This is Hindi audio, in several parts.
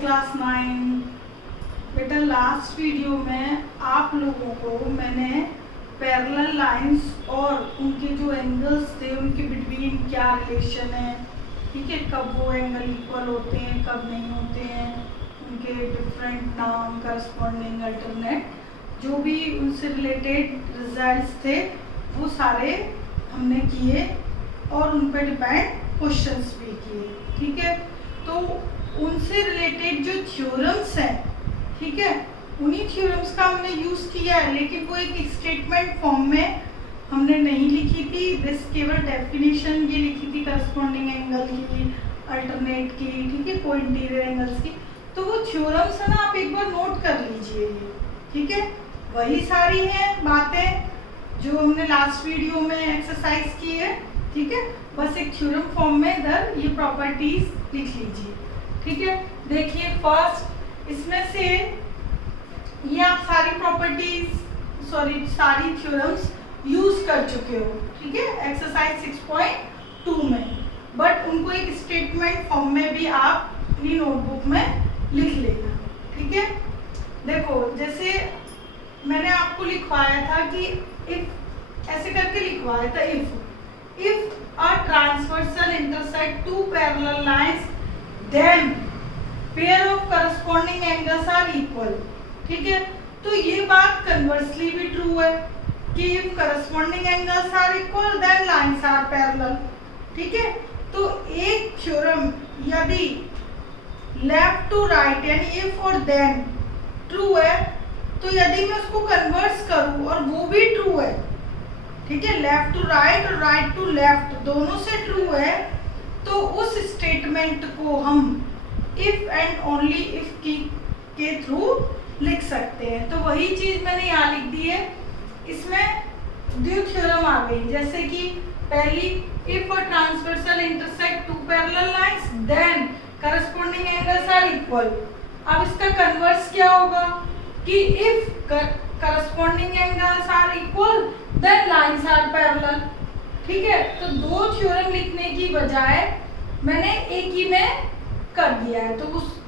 क्लास 9। बेटा लास्ट वीडियो में आप लोगों को मैंने पैरेलल लाइंस और उनके जो एंगल्स थे उनके बिटवीन क्या रिलेशन है, ठीक है, कब वो एंगल इक्वल होते हैं कब नहीं होते हैं, उनके डिफरेंट नाम, करस्पॉन्डिंग, अल्टरनेट, जो भी उनसे रिलेटेड रिजल्ट्स थे वो सारे हमने किए और उन पर डिपेंड क्वेश्चंस भी किए, ठीक है। तो उनसे रिलेटेड जो थ्योरम्स हैं, ठीक है, उन्हीं थ्योरम्स का हमने यूज़ किया है, लेकिन वो एक स्टेटमेंट फॉर्म में हमने नहीं लिखी थी। बस केवल डेफिनेशन ये लिखी थी करस्पॉन्डिंग एंगल की, अल्टरनेट की, ठीक है, को इंटीरियर एंगल्स की। तो वो थ्योरम्स है ना, आप एक बार नोट कर लीजिए ये, ठीक है। वही सारी हैं बातें जो हमने लास्ट वीडियो में एक्सरसाइज की है, ठीक है। बस एक थ्योरम फॉर्म में इधर ये प्रॉपर्टीज लिख लीजिए, ठीक है। देखिए फर्स्ट इसमें से ये आप सारी सारी थ्योरम्स यूज कर चुके हो, ठीक है, एक्सरसाइज 6.2 में, बट उनको एक स्टेटमेंट फॉर्म में भी आप अपनी नोटबुक में लिख लेना, ठीक है। देखो जैसे मैंने आपको लिखवाया था कि इफ, ऐसे करके लिखवाया था, if a transversal intersect two parallel lines then pair of corresponding angles are equal, ठीक है। तो ये बात कन्वर्सली भी ट्रू है कि if corresponding angles are equal then lines are parallel, ठीक है। तो एक थ्योरम यदि लेफ्ट टू राइट यानी if और then ट्रू है, तो यदि मैं उसको कन्वर्स करूं और वो भी ट्रू है, ठीक है, लेफ्ट टू राइट और राइट टू लेफ्ट दोनों से ट्रू है, तो उस स्टेटमेंट को हम इफ एंड ओनली इफ के थ्रू लिख सकते हैं। तो वही चीज मैंने यहाँ लिख दी है। इसमें दो थ्योरम आ गई, जैसे कि पहली if a transversal intersect two parallel lines then corresponding angles are equal. अब इसका कन्वर्स क्या होगा कि if corresponding angles are equal then lines are parallel, ठीक है। तो दो थ्योरम लिखने की बजाय मैंने एक ही में कर दिया है। तो उस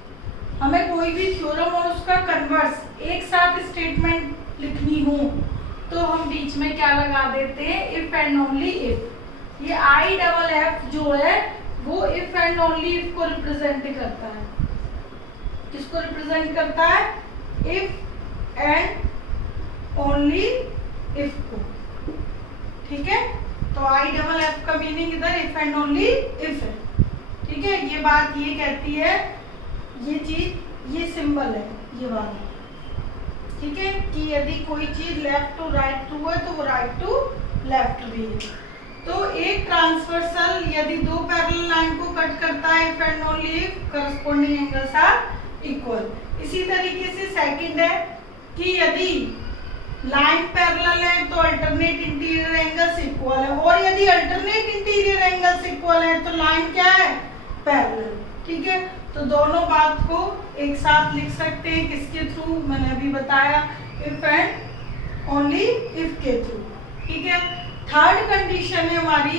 हमें कोई भी थ्योरम और उसका कन्वर्स एक साथ स्टेटमेंट लिखनी हो तो हम बीच में क्या लगा देते हैं, इफ एंड ओनली इफ। ये IFF जो है वो इफ एंड ओनली इफ को रिप्रेजेंट करता है। किसको रिप्रेजेंट करता है? इफ एंड ओनली इफ को, ठीक है। तो IFF का मीनिंग इधर इफ एंड ओनली इफ है, ठीक है। ये बात ये कहती है, ये चीज, ये सिंबल है ये वाला, ठीक है, कि यदि कोई चीज लेफ्ट टू राइट ट्रू है तो वो राइट टू लेफ्ट भी है। तो एक ट्रांसवर्सल यदि दो पैरेलल लाइन को कट करता है if and only if corresponding angles are equal. इसी तरीके से सेकंड है कि यदि लाइन पैरेलल है तो अल्टरनेट इंटीरियर एंगल्स इक्वल है, और यदि अल्टरनेट इंटीरियर एंगल्स इक्वल है तो लाइन क्या है? पैरेलल, ठीक है। तो दोनों बात को एक साथ लिख सकते हैं, किसके थ्रू? मैंने अभी बताया, इफ एंड ओनली इफ के थ्रू, ठीक है। थर्ड कंडीशन है हमारी,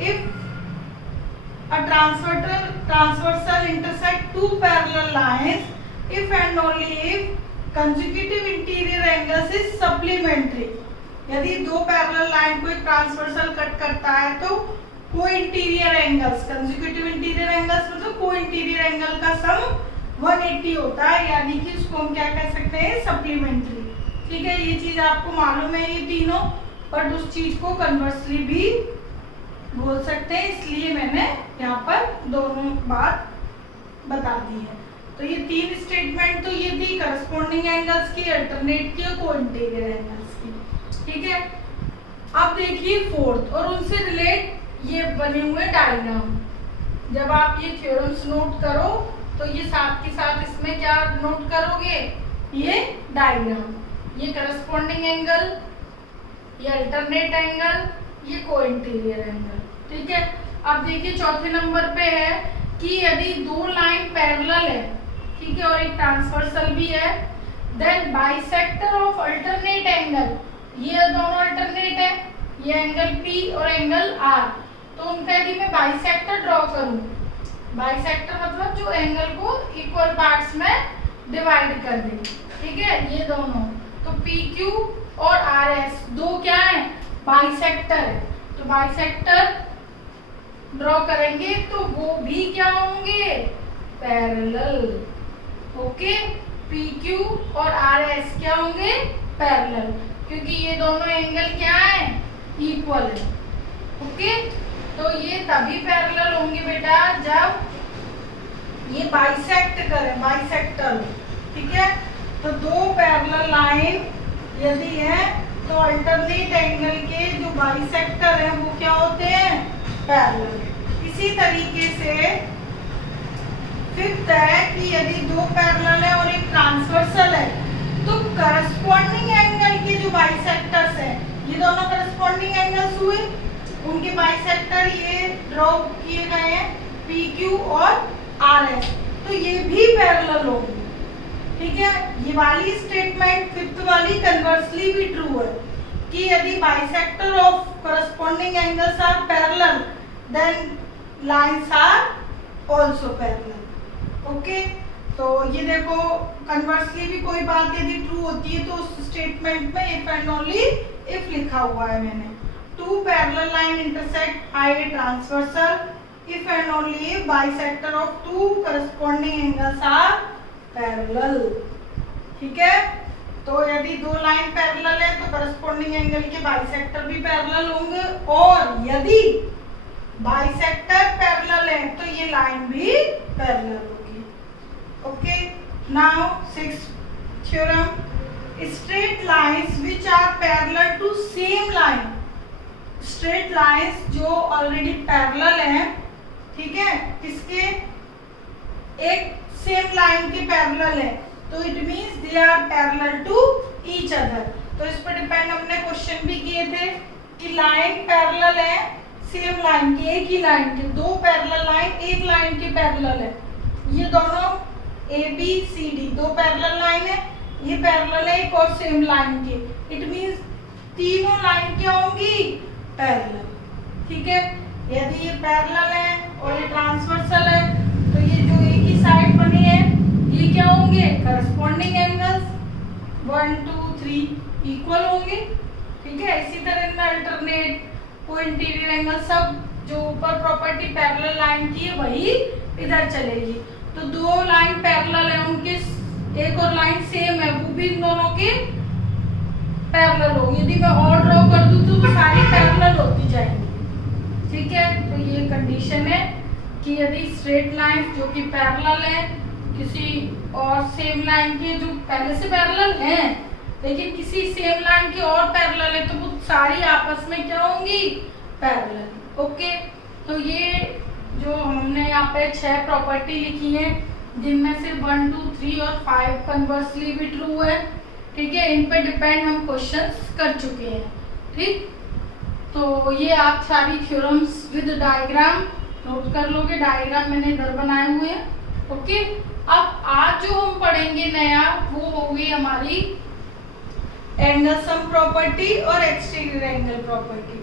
if a transversal intersect two parallel lines if and only if consecutive interior angles is supplementary. यदि दो पैरेलल लाइन को एक ट्रांसवर्सल कट करता है तो को interior angles, consecutive interior angles मतलब को इंटीरियर एंगल का सम 180 होता है, यानी कि उसको हम क्या कह सकते हैं? सप्लीमेंट्री, ठीक है। ये चीज आपको मालूम है ये तीनों, बट उस चीज को कन्वर्सली भी बोल सकते हैं, इसलिए मैंने यहाँ पर दोनों बात बता दी है। तो ये तीन स्टेटमेंट तो ये थी करस्पॉन्डिंग एंगल्स की, अल्टरनेट की और को इंटीरियर एंगल्स की, ठीक है। अब देखिए फोर्थ, और उनसे रिलेट ये बने हुए डायग्राम। जब आप ये थ्योरम्स नोट करो तो ये साथ के साथ इसमें क्या नोट करोगे? ये डायग्राम, ये करस्पॉन्डिंग एंगल, ये अल्टरनेट एंगल, ये को इंटीरियर एंगल, ठीक है। अब देखिए चौथे नंबर पे है कि यदि दो लाइन पैरेलल है, ठीक है, और एक ट्रांसवर्सल भी है, then bisector of alternate angle, ये दोनों अल्टरनेट है, ये एंगल P और एंगल R, तो उनका यदि मैं बाइसेक्टर ड्रॉ करूं, बाइसेक्टर मतलब जो एंगल को इक्वल पार्ट्स में डिवाइड कर दें, ठीक है, ये दोनों। तो PQ और RS दो क्या है, बाइसेक्टर है, तो बाइसेक्टर ड्रॉ करेंगे तो वो भी क्या होंगे, पैरेलल। ओके, PQ और RS क्या होंगे, पैरेलल, क्योंकि ये दोनों एंगल क्या है, इक्वल है। ओके, तो ये तभी पैरेलल होंगे बेटा जब ये बाइसेक्ट करें, बाइसेक्टर, ठीक है। तो दो पैरेलल लाइन यदि है तो अल्टरनेट एंगल के जो बाइसेक्टर हैं वो क्या होते हैं, पैरेलल। इसी तरीके से फिफ्थ है कि यदि दो पैरेलल है और एक ट्रांसवर्सल है तो करस्पॉन्डिंग एंगल के जो बाइसेक्टर्स हैं, ये दोनों करस्पॉन्डिंग एंगल्स हुए, उनके बाइसेक्टर ये ड्रॉ किए गए हैं PQ और RS, तो ये भी पैरेलल होंगे, ठीक है। ये वाली स्टेटमेंट फिफ्थ वाली कन्वर्सली भी ट्रू है कि यदि bisector of corresponding angles are parallel then lines are also parallel. Okay, तो ये देखो कन्वर्सली भी कोई बात यदि ट्रू होती है तो उस स्टेटमेंट में इफ एंड ओनली इफ लिखा हुआ है मैंने। Two parallel line intersect by a transversal if and only bisector of two corresponding angles are parallel, ठीक है। तो यदि दो लाइन पैरेलल है तो करस्पॉन्डिंग एंगल के बाइसेक्टर भी पैरेलल होंगे, और यदि बाइसेक्टर पैरेलल है तो ये लाइन भी पैरेलल होगी। Okay, now sixth theorem, straight lines which are parallel to same line, straight lines जो ऑलरेडी पैरेलल हैं, ठीक है, किसके, एक सेम लाइन के पैरेलल है, तो it means they are parallel to each other. तो इस पर डिपेंड हमने क्वेश्चन भी किए थे कि लाइन पैरेलल है सेम लाइन के, एक ही लाइन के, दो पैरेलल लाइन एक लाइन के पैरेलल है, ये दोनों ABCD दो पैरेलल लाइन है, ये पैरेलल है एक और सेम लाइन के, इट मींस तीनों लाइन क्या होंगी, पैरेलल, ठीक है। यदि ये पैरेलल है और ये ट्रांसवर्सल है तो ये जो एक ही साइड बनी है ये क्या होंगे, करस्पॉन्डिंग एंगल्स 1 2 3 इक्वल होंगे, ठीक है। इसी तरह इनमें अल्टरनेट को इंटीरियर एंगल सब जो ऊपर प्रॉपर्टी पैरेलल लाइन की है वही इधर चलेगी। तो दो लाइन पैरेलल है, उनके एक और लाइन सेम है, वो भी इन दोनों के पैरेलल होगी। यदि मैं और ड्रॉ कर दूं तो सारी पैरेलल होती जाएंगी, ठीक है। तो ये कंडीशन है कि यदि स्ट्रेट लाइन जो कि पैरेलल है किसी और सेम लाइन के जो पहले से पैरेलल हैं लेकिन किसी सेम लाइन की और पैरेलल है तो वो सारी आपस में क्या होंगी, पैरेलल। ओके, तो ये जो हमने यहाँ पे 6 प्रॉपर्टी लिखी है जिनमें से 1 2 3 और 5 कन्वर्सली भी ट्रू है, ठीक है। इन पे डिपेंड हम क्वेश्चंस कर चुके हैं, ठीक। तो ये आप सारी थ्योरम्स विद डायग्राम नोट कर लोगे, डायग्राम मैंने इधर बनाए हुए हैं। ओके, अब आज जो हम पढ़ेंगे नया वो होगी हमारी एंगल सम प्रॉपर्टी और exterior angle property.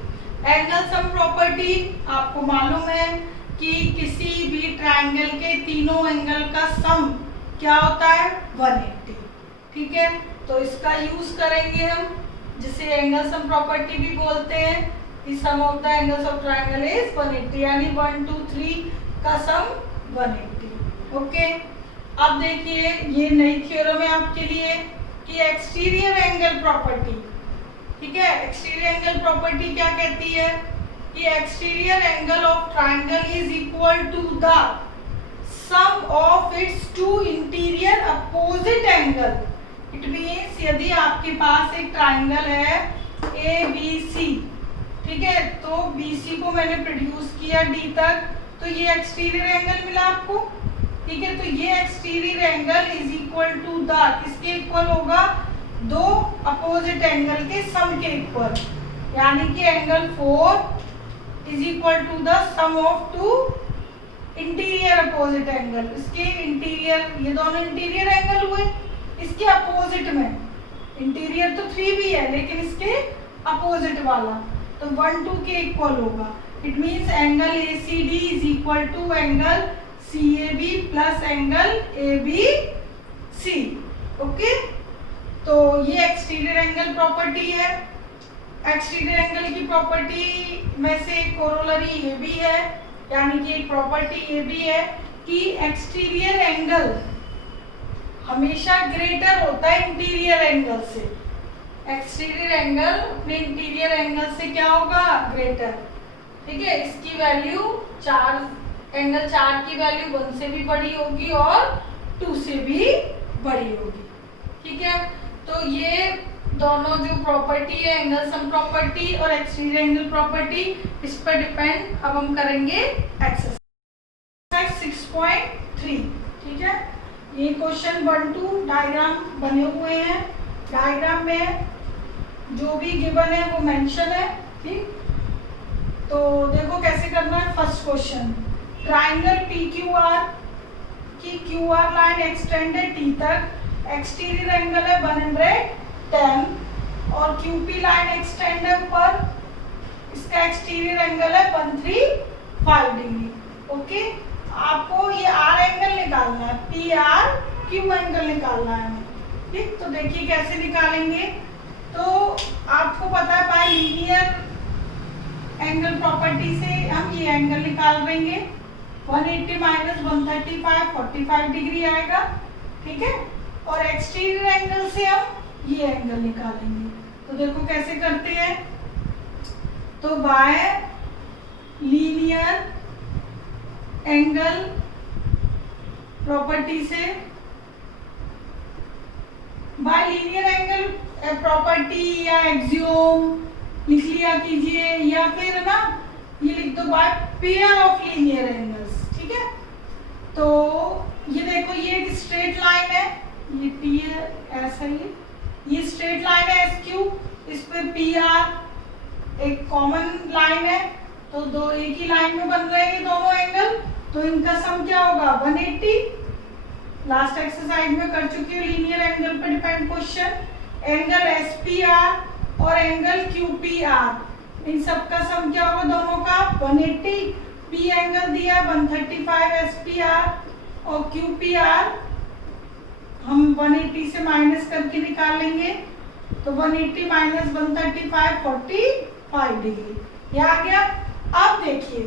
Angle sum property आपको मालूम है कि किसी भी ट्रायंगल के तीनों एंगल का सम क्या होता है, 180, ठीक है। तो इसका यूज करेंगे हम, जिसे एंगल सम प्रॉपर्टी भी बोलते हैं कि sum of the angles of triangle is 180, यानी 1 2 3 का सम 180। ओके, अब देखिए ये नई थ्योरम है आपके लिए कि एक्सटीरियर एंगल प्रॉपर्टी, ठीक है। एक्सटीरियर एंगल प्रॉपर्टी क्या कहती है कि exterior angle of triangle is equal to the sum of its two interior opposite angle. It means यदि आपके पास एक ट्रायंगल है ABC, ठीक है, तो BC को मैंने प्रोड्यूस किया D तक, तो ये एक्सटीरियर एंगल मिला आपको, ठीक है। तो ये exterior angle is equal to the, किसके इक्वल होगा, दो अपोजिट एंगल के सम के इक्वल, यानी कि angle 4 is equal to the sum of two interior opposite angle. इसके इंटीरियर, ये दोनों इंटीरियर एंगल हुए, इसके अपोजिट में इंटीरियर तो 3 भी है लेकिन इसके अपोजिट वाला तो 1 2 के इक्वल होगा। It means angle ACD is equal to angle CAB plus angle ABC। Okay, तो ये एक्सटीरियर एंगल प्रॉपर्टी है। एक्सटीरियर एंगल की प्रॉपर्टी में से कोरोलरी ये भी है, यानी कि एक प्रॉपर्टी ये भी है कि एक्सटीरियर एंगल हमेशा ग्रेटर होता है इंटीरियर एंगल से। एक्सटीरियर एंगल अपने इंटीरियर एंगल से क्या होगा, ग्रेटर। ठीक है, इसकी वैल्यू 4, एंगल 4 की वैल्यू 1 से भी बड़ी होगी और 2 से भी बड़ी होगी। ठीक है, तो ये दोनों जो प्रॉपर्टी है, एंगल सम प्रॉपर्टी और एक्सटीरियर एंगल प्रॉपर्टी, इस पर डिपेंड अब हम करेंगे एक्सरसाइज 6.3। ठीक है, ये क्वेश्चन 1 2 डायग्राम बने हुए हैं। डायग्राम में जो भी गिवन है वो मेंशन है। ठीक, तो देखो कैसे करना है। फर्स्ट क्वेश्चन, ट्राइंगल PQR की QR लाइन एक्सटेंडेड T तक, एक्सटीरियर एंगल है 110 और QP लाइन एक्सटेंड है ऊपर, इसका एक्सटीरियर एंगल है 135 डिग्री। ओके, आपको ये R एंगल निकालना है, PRQ एंगल निकालना है हमें। ठीक, तो देखिए कैसे निकालेंगे। तो आपको पता है बाय लीनियर एंगल प्रॉपर्टी से हम ये एंगल निकाल देंगे। 180 माइनस 135 45 डिग्री आएगा। ठीक है, और एक्सटीरियर एंगल से हम ये एंगल निकालेंगे। तो देखो कैसे करते हैं। तो बाय लीनियर एंगल प्रॉपर्टी से, बाय लीनियर एंगल प्रॉपर्टी या एक्सियोम लिख लिया कीजिए, या फिर ना ये लिख दो by pair of linear angles. ठीक है, तो ये देखो ये एक स्ट्रेट लाइन है, ये P है ऐसा ही, ये स्ट्रेट लाइन है SQ, इस पे PR एक कॉमन लाइन है, तो दो एक ही लाइन में बन रहे हैं दोनों एंगल, तो इनका सम क्या होगा 180। लास्ट एक्सरसाइज में कर चुकी हूँ लीनियर एंगल पर डिपेंड क्वेश्चन। एंगल SPR और एंगल QPR, इन सब का सम क्या होगा दोनों का 180। P एंगल दिया 135 SPR और QPR हम 180 से माइनस करके निकाल लेंगे, तो 180 माइनस 135 45 डिग्री, ये आ गया। अब देखिए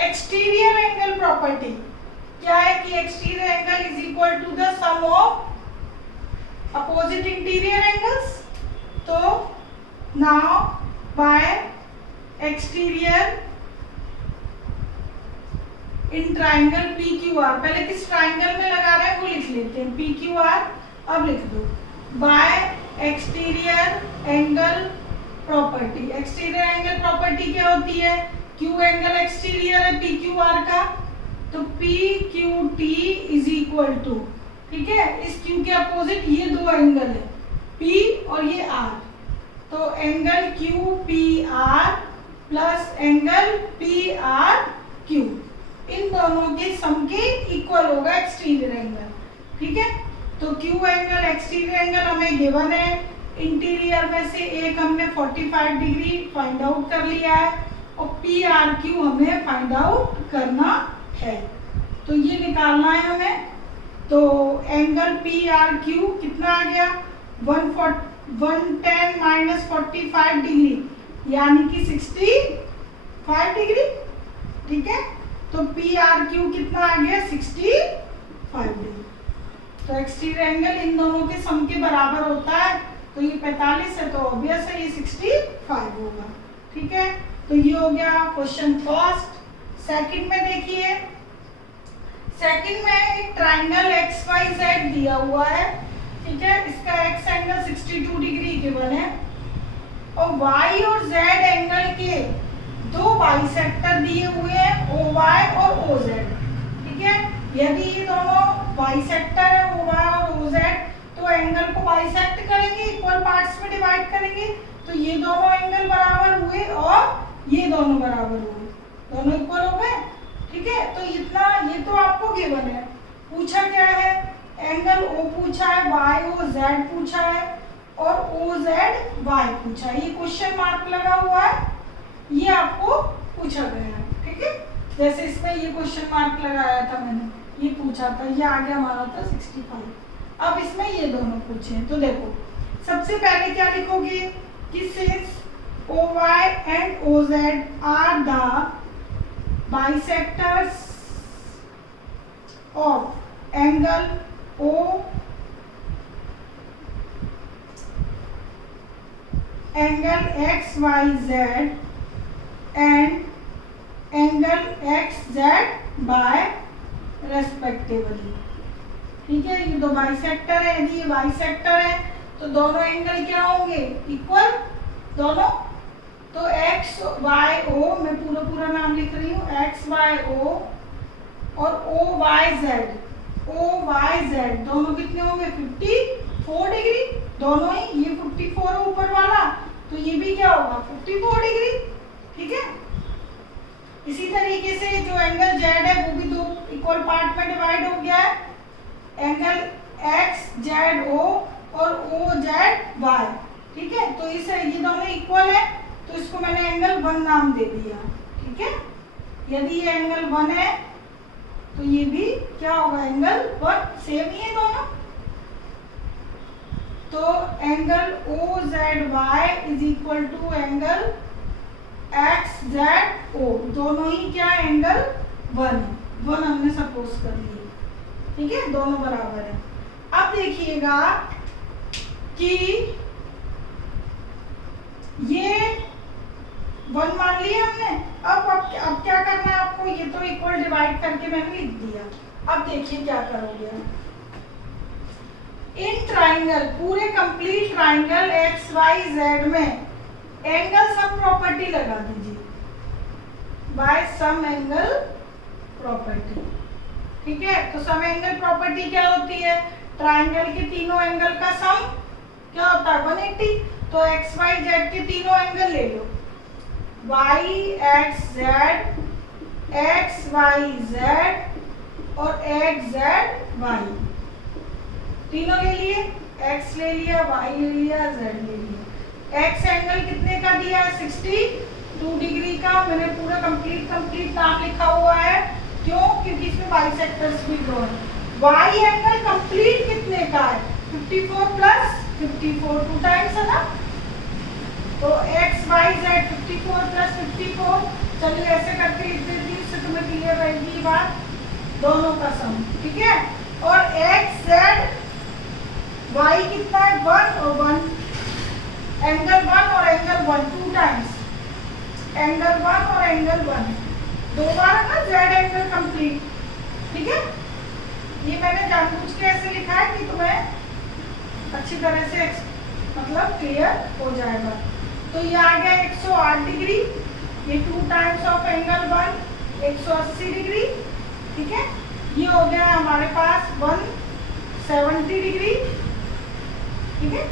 एक्सटीरियर एंगल प्रॉपर्टी क्या है कि exterior angle is equal to the sum of opposite interior angles. तो now by exterior in triangle PQR, पहले किस ट्राइंगल में लगा रहे हैं वो लिख लेते हैं, PQR। अब लिख दो bye exterior angle property. Exterior angle property क्या होती है, Q एंगल एक्सटीरियर है PQR का, तो PQT इज इक्वल टू, ठीक है, इस Q के अपोजिट ये दो एंगल है P और ये R, तो angle QPR plus angle PRQ, इन दोनों के सम के इक्वल होगा एक्सटीरियर एंगल। ठीक है, तो Q एंगल एक्सटीरियर एंगल हमें गिवन है, इंटीरियर में से एक हमने 45 डिग्री फाइंड आउट कर लिया है और PRQ हमें फाइंड आउट करना है, तो ये निकालना है हमें। तो एंगल PRQ कितना आ गया 110 माइनस 45 डिग्री, यानी कि 65 डिग्री। ठीक है, तो PRQ कितना आ गया 65 डिग्री। तो एक्सटीरियर एंगल इन दोनों के सम के बराबर होता है, तो ये 45 है तो ऑब्वियस है ये 65 होगा। ठीक है, तो ये हो गया क्वेश्चन फर्स्ट। सेकंड में देखिए, सेकंड में एक ट्राइंगल XYZ दिया हुआ है। ठीक है, इसका X एंगल 62 डिग्री गिवन है और Y और Z एंगल के दो बाइसेक्टर दिए हुए हैं OY और OZ। ठीक है, यदि ये दोनों बाइसेक्टर है OY और OZ, तो एंगल को बाइसेक्ट करेंगे, इक्वल पार्ट्स में डिवाइड करेंगे, तो ये दोनों एंगल बराबर हुए और ये दोनों बराबर हुए, दोनों इक्वल हो गए। ठीक है, तो इतना ये तो आपको गिवन है। पूछा क्या है, एंगल O पूछा है, YOZ पूछा है और OZY पूछा है, ये क्वेश्चन मार्क लगा हुआ है, ये आपको पूछा गया है। ठीक है, जैसे इसमें ये क्वेश्चन मार्क लगाया था मैंने, ये पूछा था, ये आगे हमारा था 65। अब इसमें ये दोनों पूछे हैं, तो देखो सबसे पहले क्या लिखोगे कि since OY and OZ are the bisectors of angle XYZ and angle XZ by respectively। ठीक है, ये दो बाइसेक्टर है, यदि ये बाइसेक्टर है तो दोनों एंगल क्या होंगे, इक्वल दोनों। तो एक्स वाई ओ, मैं पूरा नाम लिख रही हूँ, एक्स वाई ओ और ओ वाई जेड दोनों कितने होंगे 54 डिग्री, दोनों ही, ये 54 है ऊपर वाला तो ये भी क्या होगा 54 डिग्री। ठीक है, इसी तरीके से जो एंगल जेड है वो भी दो इक्वल पार्ट में डिवाइड हो गया है, एंगल एक्स जेड ओ और ओ जेड वाई। ठीक है, तो इस ये दोनों इक्वल है तो इसको मैंने एंगल 1 नाम दे दिया। ठीक है, यदि ये एंगल 1 है तो ये भी क्या होगा एंगल 1, सेम ही है दोनों। तो angle O Z Y is equal to angle X Z O, दोनों ही क्या एंगल 1 हमने सपोज कर लिया। ठीक है, दोनों बराबर है। अब देखिएगा कि ये 1 मान लिया हमने, अब क्या करना है आपको, ये तो इक्वल डिवाइड करके मैंने लिख दिया। अब देखिए क्या करोगे, इन ट्राइंगल, पूरे complete triangle X Y Z में एंगल सम प्रॉपर्टी लगा दीजिए, बाय सम एंगल प्रॉपर्टी। ठीक है, तो सम एंगल प्रॉपर्टी क्या होती है, ट्राइंगल के तीनों एंगल का सम क्या होता है 180। तो एक्स वाई जेड के तीनों एंगल ले लो, y x z, x Y z और एक्स जेड वाई, तीनों ले लिए, एक्स ले लिया, वाई ले लिया, जेड ले लिया। एक्स एंगल कितने का दिया है 62 डिग्री का, मैंने पूरा कंप्लीट नाम लिखा हुआ है, क्यों, क्योंकि इसमें बाइसेक्टर्स भी दो हैं। वाई एंगल कंप्लीट कितने का है 54 प्लस 54, 2 टाइम्स है ना, तो एक्स वाई जेड 54 प्लस 54, चलिए ऐसे करके लिख देती हूँ, इससे तुम्हें क्लियर रहेगी बात, दोनों का सम। ठीक है, और एक्स जेड वाई कितना है 1 और 1, एंगल 1 और एंगल 1 2 टाइम्स, एंगल 1 और एंगल 1 दो बार है ना जेड एंगल कंप्लीट। ठीक है, ये मैंने जानबूझ के ऐसे लिखा है कि तुम्हें अच्छी तरह से मतलब क्लियर हो जाएगा। तो ये आ गया 108 डिग्री, ये 2 टाइम्स ऑफ एंगल 1 180 डिग्री। ठीक है, ये हो गया हमारे पास 170 डिग्री। ठीक है,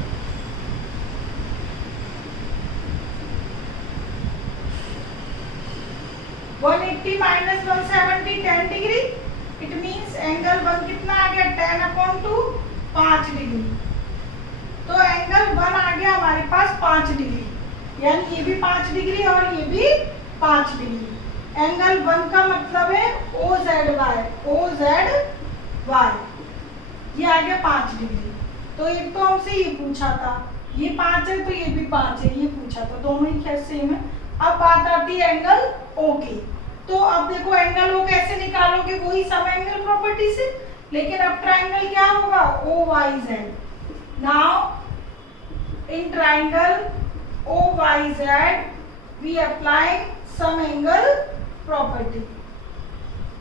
one 180 minus 170 10 degree, it means angle 1 कितना आ गया 10/2 5 डिग्री। तो एंगल 1 आ गया हमारे पास 5 डिग्री, यानी ये भी 5 डिग्री और ये भी 5 डिग्री। एंगल 1 का मतलब है ओ जेड वाई, ये आ गया 5 डिग्री। तो एक तो हमसे ये पूछा था, ये 5 है तो ये भी 5 है, ये पूछा था, दोनों ही खैर सेम है। अब बात आती है एंगल ओ की, तो अब देखो एंगल ओ कैसे निकालोगे, वही सम एंगल प्रॉपर्टी से, लेकिन अब ट्राइंगल क्या होगा O Y Z. Now in triangle O Y Z we apply sum angle property.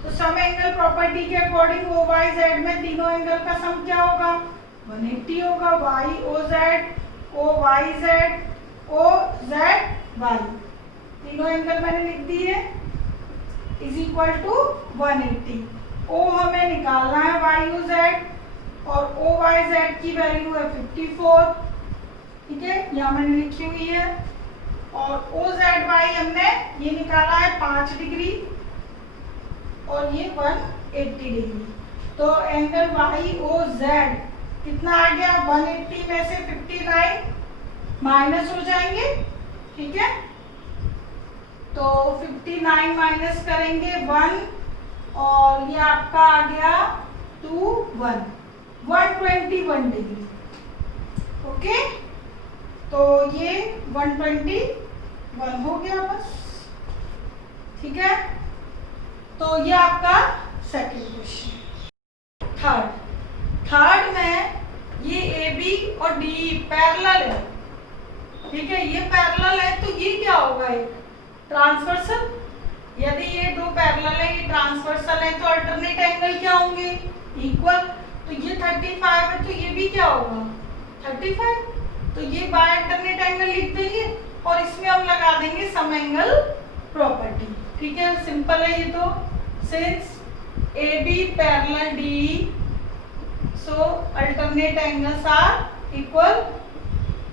तो सम एंगल प्रॉपर्टी के अकॉर्डिंग ओ वाई जेड में तीनों एंगल का सम क्या होगा 180 होगा, Y O Z, O Y Z, O Z Y, तीनों एंगल मैंने लिख दिए, इज इक्वल टू 180। ओ हमें निकालना है वाई ओ जेड और ओ वाई जेड की वैल्यू है 54। ठीक है, यहाँ मैंने लिखी हुई है, और ओ जेड वाई हमने ये निकाला है 5 डिग्री और ये 180 डिग्री। तो एंगल वाई ओ जेड कितना आ गया 180 में से 59 माइनस हो जाएंगे। ठीक है, तो 59 माइनस करेंगे 1 और ये आपका आ गया 2 1 121 डिग्री। ओके, तो ये 121 हो गया बस। ठीक है, तो ये आपका सेकंड क्वेश्चन। थर्ड में ये ए बी और डी पैरेलल है। ठीक है, ये पैरेलल है तो ये क्या होगा, एक ट्रांसवर्सल। यदि ये दो पैरेलल है, ये ट्रांसवर्सल है, तो अल्टरनेट एंगल क्या होंगे, इक्वल। तो ये 35 है तो ये भी क्या होगा 35। तो ये बाय अल्टरनेट एंगल लिख देंगे और इसमें हम लगा देंगे सम एंगल प्रॉपर्टी। ठीक है, सिंपल है ये तो। Since a b parallel d so alternate angles are equal,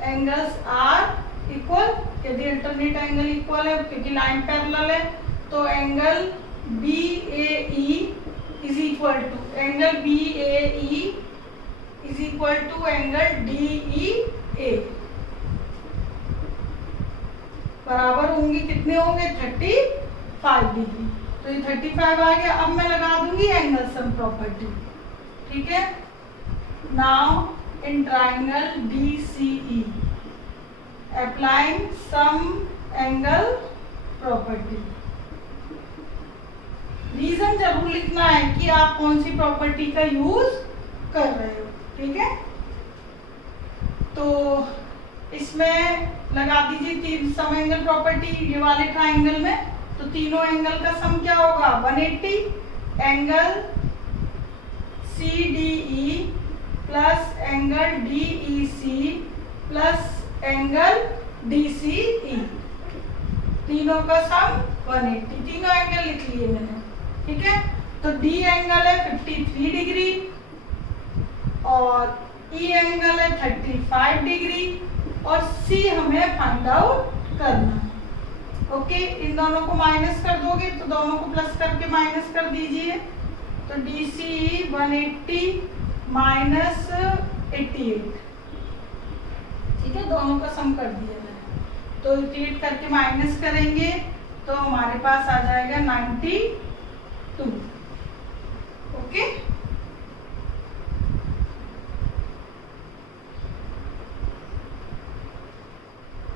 angles are equal. यदि अल्टरनेट एंगल इक्वल है क्योंकि लाइन पैरेलल है, तो angle b a e is equal to angle b a e is equal to angle d e a, बराबर होंगे, कितने होंगे 35 डिग्री। तो ये 35 आ गया। अब मैं लगा दूंगी एंगल सम प्रॉपर्टी। ठीक है, now in triangle DCE applying sum angle property. Reason जरूर लिखना है कि आप कौन सी प्रॉपर्टी का यूज कर रहे हो। ठीक है, तो इसमें लगा दीजिए तीन सम एंगल प्रॉपर्टी ये वाले ट्राइंगल में। तो तीनों एंगल का सम क्या होगा 180, angle CDE plus angle DEC plus angle DCE, तीनों का सम 180। तीनों एंगल लिख लिए मैंने। ठीक है, तो D एंगल है 53 डिग्री और E एंगल है 35 डिग्री और C हमें फाइंड आउट करना है। ओके, इन दोनों को माइनस कर दोगे तो दोनों को प्लस करके माइनस कर दीजिए। तो DCE 180 माइनस 88। ठीक है, दोनों का सम कर दिया मैंने। तो 88 करके माइनस करेंगे तो हमारे पास आ जाएगा 92। ओके,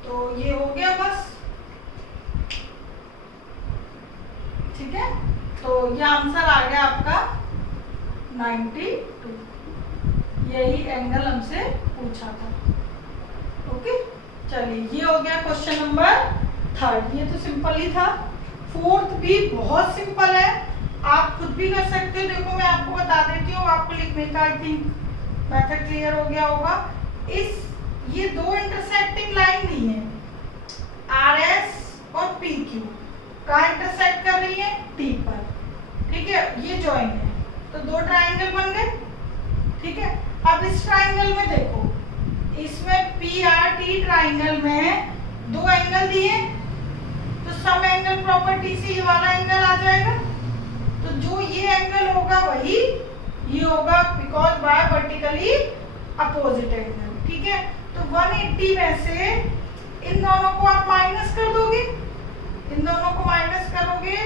तो ये हो गया बस। ठीक है, तो ये आंसर आ गया आपका 92। यही एंगल हमसे पूछा था। ओके, चलिए ये हो गया क्वेश्चन नंबर 3। ये तो सिंपल ही था। 4th भी बहुत सिंपल है, आप खुद भी कर सकते हो। देखो मैं आपको बता देती हूँ, आपको लिखने का आई थिंक मेथड क्लियर हो गया होगा। ये दो इंटरसेक्टिंग लाइन नहीं है, RS और PQ कहाँ इंटरसेक्ट कर रही है, T पर। ठीक है, ये जॉइन है तो दो ट्राइंगल बन गए। ठीक है, अब इस ट्राइंगल में देखो, इसमें PRT ट्राइंगल में दो एंगल दिए, तो सम एंगल प्रॉपर्टी से ये वाला एंगल आ जाएगा। तो जो ये एंगल होगा वही ये होगा, because by vertically opposite angle. ठीक है, तो 180 में से इन दोनों को आप माइनस कर दोगे, इन दोनों को माइनस करोगे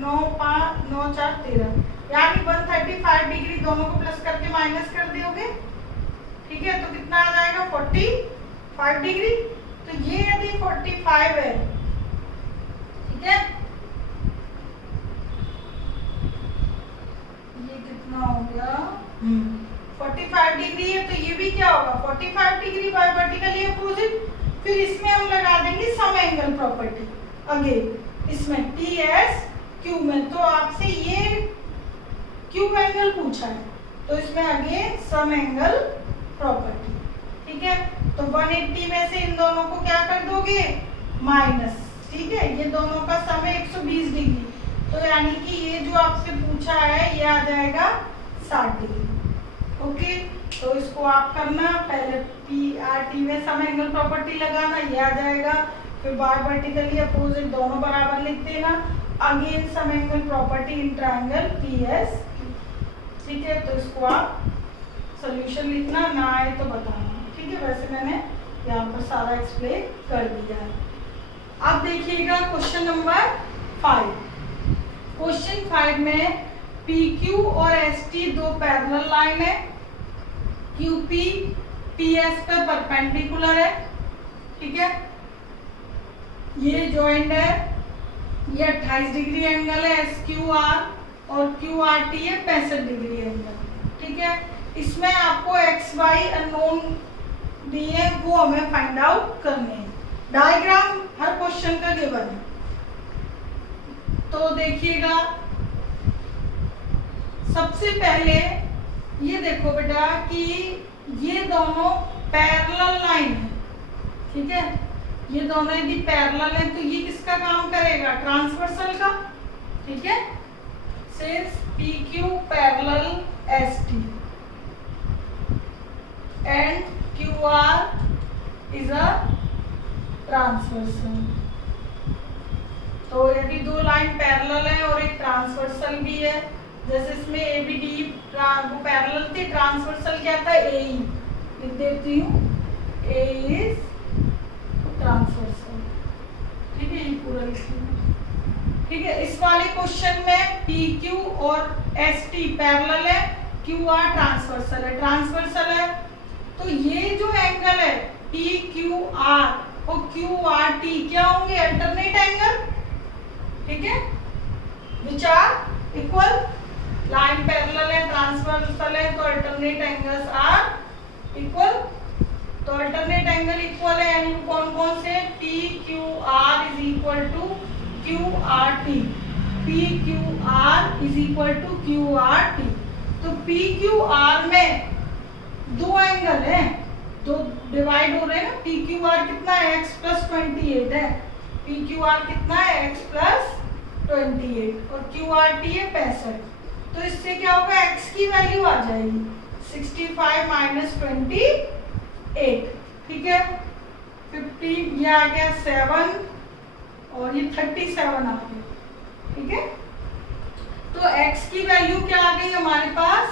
9 5 9 4 13, यानी 135 डिग्री दोनों को प्लस करके माइनस कर दोगे। ठीक है, तो कितना आ जाएगा 45 डिग्री। तो ये यदि 45 है, ठीक है, ये कितना हो गया 45 डिग्री है, तो ये भी क्या होगा 45 डिग्री बाय वर्टिकली अपोजिट। फिर इसमें हम लगा देंगे सम एंगल प्रॉपर्टी अगेन, इसमें TSQ में। तो आपसे ये क्यू एंगल पूछा है, तो इसमें अगेन सम एंगल प्रॉपर्टी। ठीक है, तो 180 में से इन दोनों को क्या कर दोगे माइनस। ठीक है, ये दोनों का सम है 120 डिग्री, तो यानी कि ये जो आपसे पूछा है ये आ जाएगा 60 डिग्री। ओके, तो इसको आप करना, पहले PRT में सम एंगल प्रॉपर्टी लगाना, ये आ जाएगा। फिर बाय वर्टिकली अपोजिट दोनों बराबर लिख देना, again sum angle property in triangle PSQ। ठीक है, तो इसको आप सॉल्यूशन लिखना, ना आए तो बताना। ठीक है, वैसे मैंने यहाँ पर सारा एक्सप्लेन कर दिया है। अब देखिएगा क्वेश्चन नंबर 5। क्वेश्चन 5 में PQ और ST दो पैरेलल लाइन है, QP PS पे परपेंडिकुलर है, ठीक है। ये जॉइंट है, ये 28 डिग्री एंगल है SQR और QRT है 65 डिग्री एंगल, ठीक है। इसमें आपको XY अननोन दिए, वो हमें फाइंड आउट करने हैं। डायग्राम हर क्वेश्चन का गिवन है, तो देखिएगा। सबसे पहले ये देखो बेटा कि ये दोनों पैरेलल लाइन है, ठीक है। ये दोनों यदि पैरेलल है तो ये किसका काम करेगा? ट्रांसवर्सल का, ठीक है। Since PQ parallel ST and QR is a transversal. तो यदि दो लाइन पैरेलल है और एक ट्रांसवर्सल भी है, जैसे इसमें ABD वो पैरेलल थी, ट्रांसवर्सल क्या था? AE लिख देती हूँ, A इज ट्रांसवर्सल, ठीक है। ये पूरा लिखिए, ठीक है। इस वाले क्वेश्चन में PQ और ST पैरेलल है, QR ट्रांसवर्सल है। ट्रांसवर्सल है तो ये जो एंगल है PQR और QRT क्या होंगे? अल्टरनेट एंगल, ठीक है, which are equal. Line parallel है, ट्रांसवर्सल है, तो अल्टरनेट एंगल्स आर इक्वल। तो अल्टरनेट एंगल इक्वल है, यानी कौन कौन से? PQR is equal to QRT, PQR is equal to QRT। तो PQR में दो एंगल है, तो डिवाइड हो रहे हैं ना। PQR कितना है? x प्लस 28 है। PQR कितना है? x प्लस 28 और QRT है 65। तो इससे क्या होगा? x की वैल्यू आ जाएगी 65 माइनस 28, ठीक है। 50 ये आ गया 7 और ये 37 आ गया, ठीक है। तो x की वैल्यू क्या आ गई हमारे पास?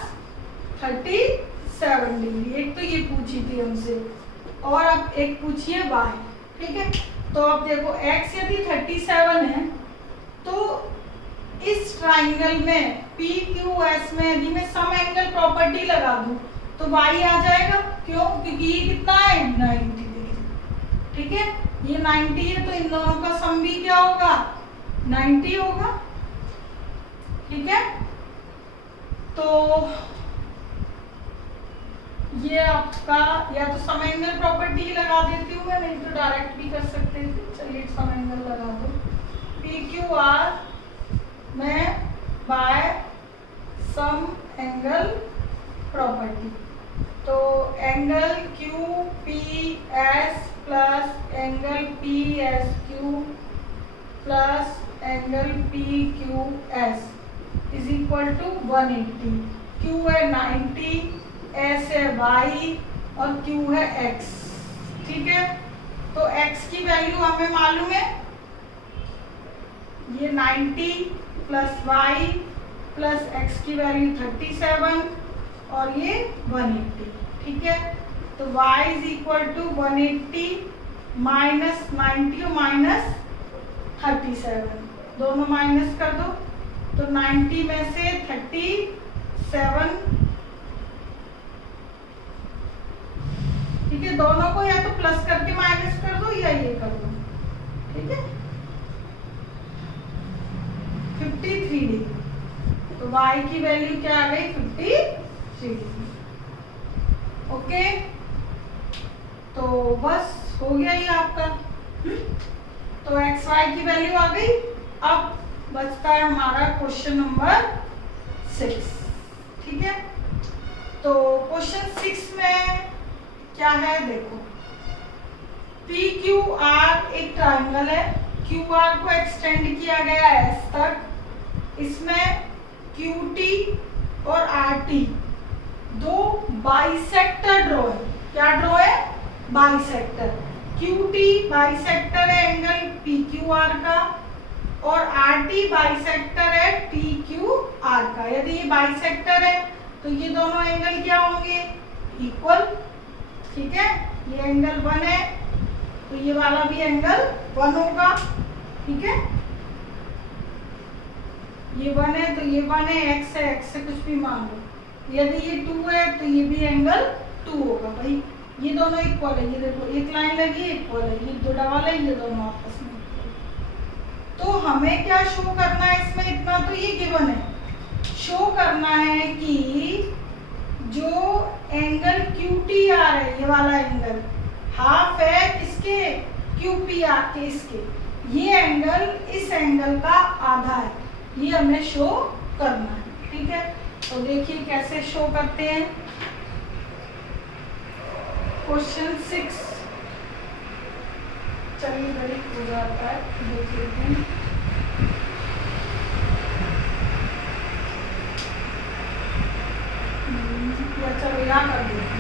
37 डिग्री। एक तो ये पूछी थी हमसे, और अब एक पूछिए y, ठीक है। तो अब देखो x यदि 37 है तो इस ट्राइंगल में PQS में यदि मैं सम एंगल प्रॉपर्टी लगा दूं तो y आ जाएगा। क्यों? क्योंकि ये कितना है? 90 डिग्री, ठीक है। ये 90 है तो इन दोनों का सम भी क्या होगा? 90 होगा, ठीक है। तो ये आपका, या तो सम एंगल प्रॉपर्टी लगा देती हूँ मैं, नहीं तो डायरेक्ट भी कर सकते थे। चलिए सम एंगल लगा दो। PQR में बाय सम एंगल प्रॉपर्टी, तो angle QPS plus angle PSQ plus angle PQS is equal to 180। Q है 90, S है Y और Q है X, ठीक है। तो X की वैल्यू हमें मालूम है, ये 90 प्लस Y प्लस X की वैल्यू 37 और ये 180, ठीक है। तो Y is equal to 180 minus 90 और माइनस 37, दोनों माइनस कर दो। तो 90 में से 37, ठीक है। दोनों को या तो प्लस करके माइनस कर दो या ये कर दो, ठीक है। 53 डिग्री, तो y की वैल्यू क्या आ गई? 53 डिग्री, ओके। तो बस हो गया ये आपका। तो xy की वैल्यू आ गई। अब बचता है हमारा क्वेश्चन नंबर 6, ठीक है। तो क्वेश्चन 6 में क्या है? देखो, PQR एक ट्राइंगल है, QR को एक्सटेंड किया गया है S तक। इसमें QT और RT दो बाइसेक्टर ड्रॉ है। क्या ड्रॉ है? बाइसेक्टर। QT बाइसेक्टर है एंगल PQR का, और RT बाइसेक्टर है TQR का। यदि ये बाइसेक्टर है तो ये दोनों एंगल क्या होंगे? इक्वल, ठीक है। ये एंगल 1 है तो ये वाला भी एंगल 1 होगा, ठीक है। ये 1 है तो ये 1 है, x है, x से कुछ भी मान लो। यदि ये 2 है तो ये भी एंगल 2 होगा। भाई ये दोनों इक्वल है, ये देखो एक लाइन लगी इक्वल है, ये दो डबल है, ये दोनों आपस में इक्वल। तो हमें क्या शो करना है इसमें, इतना तो ये गिवन है, शो करना है कि जो एंगल QTR है, ये वाला एंगल हाफ है किसके, QPR के, इसके, ये एंगल इस एंगल का आधा है, ये हमें शो करना है, ठीक है। तो देखिए कैसे शो करते हैं। क्वेश्चन 6 चलिए बड़ी हो जाता है, देख लेते हैं। चलो यहाँ कर देते हैं।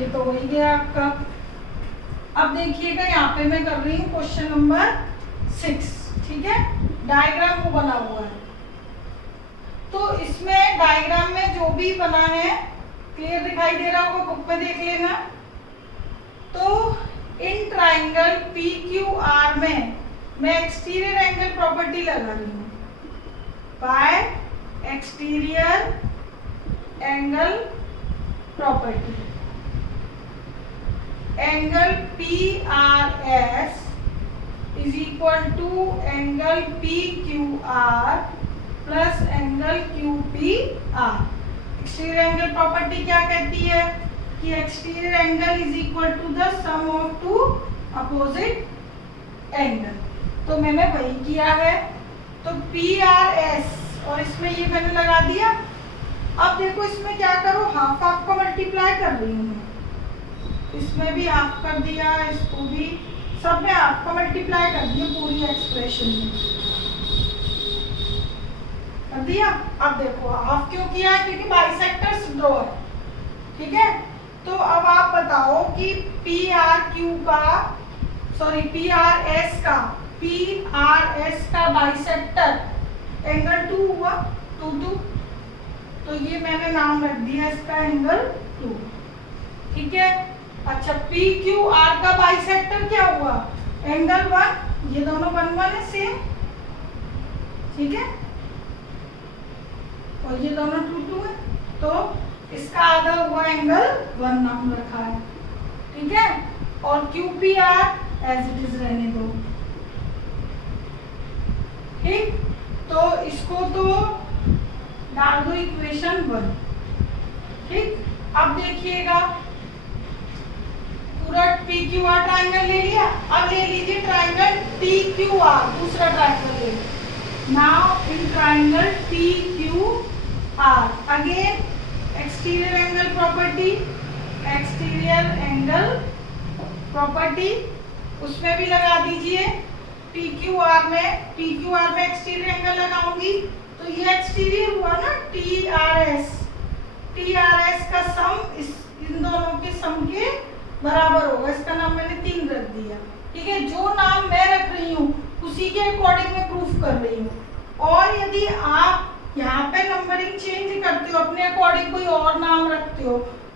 ये तो हो ही गया आपका। अब देखिएगा यहाँ पे मैं कर रही हूँ क्वेश्चन नंबर 6, ठीक है। डायग्राम वो बना हुआ है, तो इसमें डायग्राम में जो भी बना है क्लियर दिखाई दे रहा होगा, बुक में देख लेना। तो इन ट्राइंगल PQR में मैं एक्सटीरियर एंगल प्रॉपर्टी लगा रही हूँ, by exterior angle property. Angle PRS is equal to angle PQR plus angle QPR। Exterior angle property क्या कहती है कि exterior angle is equal to the sum of two opposite angle. तो मैंने वही किया है, तो PRS और इसमें ये मैंने लगा दिया। अब देखो इसमें क्या करो, हाफ हाफ का मल्टीप्लाई कर रही हूँ, इसमें भी हाफ कर दिया, इसको भी, सब में हाफ का मल्टीप्लाई कर दिया पूरी एक्सप्रेशन में कर दिया। अब देखो हाफ क्यों किया है, क्योंकि बाइसेक्टर्स ड्रॉ है, ठीक है। तो अब आप बताओ कि PRS का बाइसेक्टर एंगल 2 हुआ, 2 2, तो ये मैंने नाम रख दिया इसका एंगल 2, ठीक है। अच्छा PQR का बाइसेक्टर क्या हुआ, एंगल 1, ये दोनों 1 1 है सेम, ठीक है, और ये दोनों 2 2 है, तो इसका आधा हुआ एंगल 1 नाम रखा है, ठीक है। और QPR एज इट इज रहने दो, ठीक। तो इसको तो डाल दो इक्वेशन 1, ठीक। अब देखिएगा पूरा PQR ट्राइंगल ले लिया, अब ले लीजिए ट्राइंगल TQR, दूसरा ट्राइंगल ले लीजिए। Now in triangle TQR again exterior angle property, exterior angle property उसमें भी लगा दीजिए। PQR में एक्सटीरियर एंगल लगाऊंगी तो ये एक्सटीरियर हुआ ना TRS का सम इन दोनों के सम के बराबर होगा, इसका नाम मैंने 3 रख दिया, ठीक है। जो नाम मैं रख रही हूँ उसी के अकॉर्डिंग मैं प्रूफ कर रही हूँ। और यदि आप यहाँ पे नंबरिंग चेंज करते हो, अपने अकॉर्डिंग कोई और नाम रखते हो,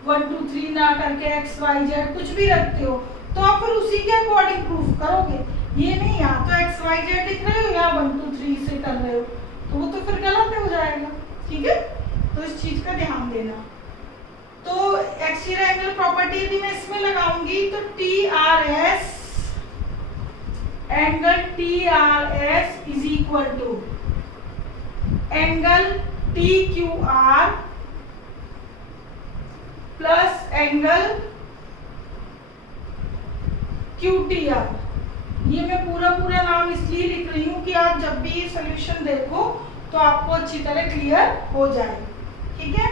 1 2 3 ना करके XYZ कुछ भी रखते हो, तो आप फिर उसी के अकॉर्डिंग प्रूफ करोगे। ये नहीं यहाँ तो XYZ लिख रहे हो, यहाँ 1 2 3 से कर रहे हो, तो वो तो फिर गलत हो जाएगा, ठीक है। तो इस चीज का ध्यान देना। तो एक्सटीरियर एंगल प्रॉपर्टी यदि मैं इसमें लगाऊंगी तो angle TRS is equal to angle TQR plus angle QTR। ये मैं पूरा नाम इसलिए लिख रही हूँ कि आप जब भी ये सोल्यूशन देखो तो आपको अच्छी तरह क्लियर हो जाए, ठीक है।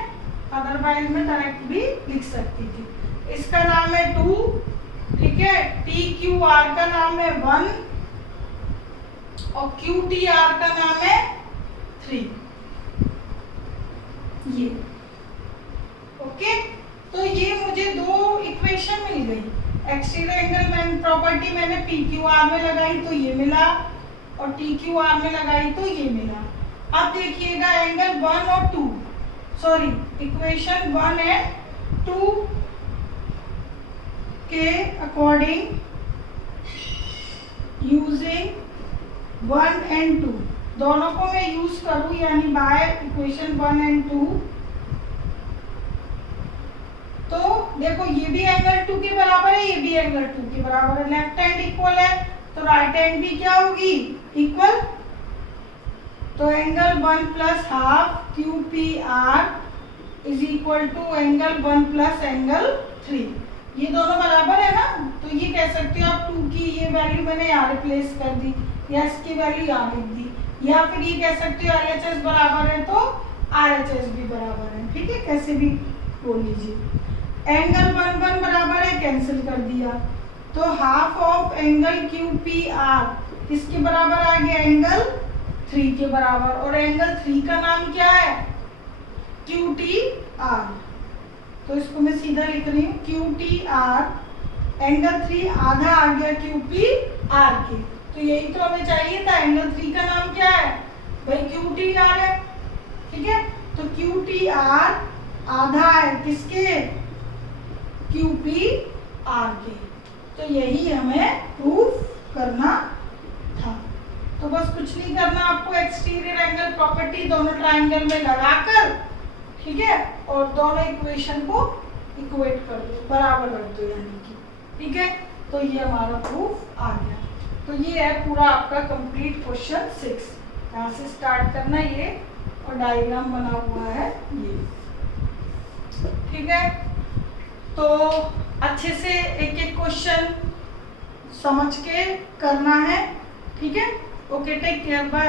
अदरवाइज मैं डायरेक्ट भी लिख सकती थी। इसका नाम है 2, ठीक है। TQR का नाम है 1 और QTR का नाम है 3, ये ओके। तो ये मुझे 2 इक्वेशन मिल गई। एक्सटीरियर एंगल प्रॉपर्टी मैंने PQR में लगाई तो ये मिला, और TQR में लगाई तो ये मिला। अब देखिएगा एंगल 1 और 2, सॉरी इक्वेशन 1 एंड 2 के अकॉर्डिंग यूजिंग 1 and 2, दोनों को मैं यूज करूं यानी बाय इक्वेशन 1 and 2, तो देखो ये भी एंगल 2 के बराबर है, ये भी एंगल 2 के बराबर है, लेफ्ट हैंड इक्वल है तो राइट हैंड भी क्या होगी, इक्वल। तो angle 1 plus half Q P R is equal to angle 1 plus angle 3, ये दोनों बराबर है ना, तो ये कह सकते हो आप 2 की ये वैल्यू मैंने यहाँ रिप्लेस कर दी या इसकी वैल्यू यहाँ लिख दी, या फिर ये कह सकते हो LHS बराबर है तो RHS भी बराबर है, ठीक है, कैसे भी बोल लीजिए। एंगल 1 1 बराबर है, कैंसिल कर दिया, तो half of angle Q P are किसके बराबर आ गया, एंगल 3 के बराबर, और एंगल 3 का नाम क्या है, क्यू टी आर, तो इसको मैं सीधा लिख रही हूँ क्यू टी आर, एंगल 3 आधा आ गया क्यू पी आर के, तो यही तो हमें चाहिए था, एंगल 3 का नाम क्या है भाई, क्यू टी आर है, ठीक है, तो क्यू टी आर आधा है किसके, क्यू पी आर के, तो यही हमें प्रूफ करना था। तो बस कुछ नहीं करना आपको, एक्सटीरियर एंगल प्रॉपर्टी दोनों ट्रायंगल में लगाकर, ठीक है, और दोनों इक्वेशन को इक्वेट कर दो, बराबर रख दो यानी कि, ठीक है, तो ये हमारा प्रूफ आ गया। तो ये है पूरा आपका कंप्लीट क्वेश्चन 6, यहाँ से स्टार्ट करना ये, और डायग्राम बना हुआ है ये, ठीक है। तो अच्छे से एक एक क्वेश्चन समझ के करना है, ठीक है। Okay, take care, bye.